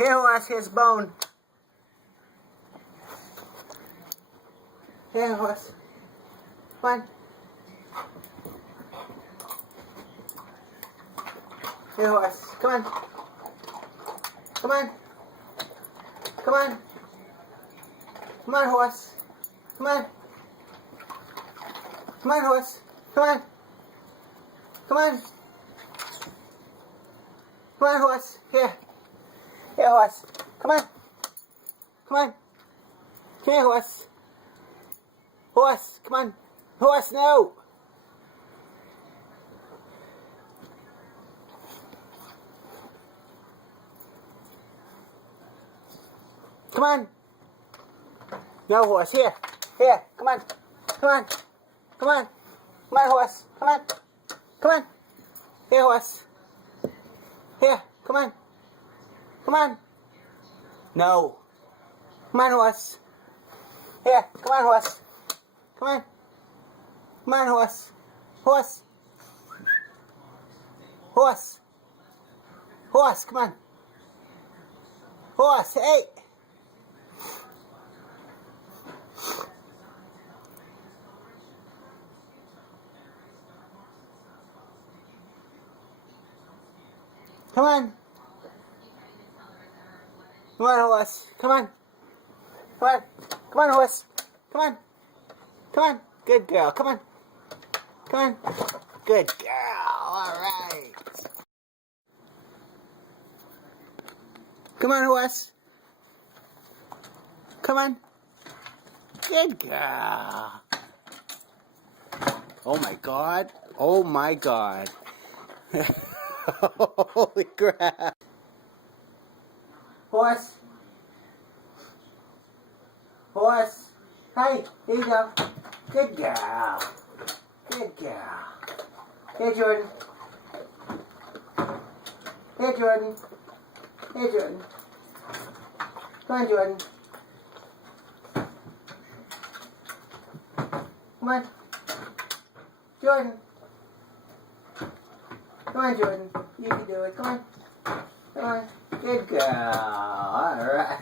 Here was his bone. Here was. Come on. Here was. Come on. Come on. Come on. Come on, horse. Come on. Come on, horse. Come on. Come on. Come on, horse. Here. Here, horse. Come on. Come on. Come here, horse. Horse, come on. Horse, no. Come on. No, horse. Here. Here. Come on. Come on. Come on. Come on, horse. Come on. Come on. Here, horse. Here. Come on. Come on. No. Come on, horse. Here. Come on, horse. Come on. Come on, horse. Horse. Horse. Horse, come on. Horse, hey. Come on. Come on, horse. Come on. Come on. Come on, horse. Come on. Come on. Good girl. Come on. Come on. Good girl. All right. Come on, horse. Come on. Good girl. Oh, my God. Oh, my God. Holy crap. Horse. Horse. Hey, there you go. Good girl. Good girl. Here, Jordan. Here, Jordan. Here, Jordan. Come on, Jordan. Come on. Jordan. Come on, Jordan. You can do it. Come on. Come on. Good girl. All right.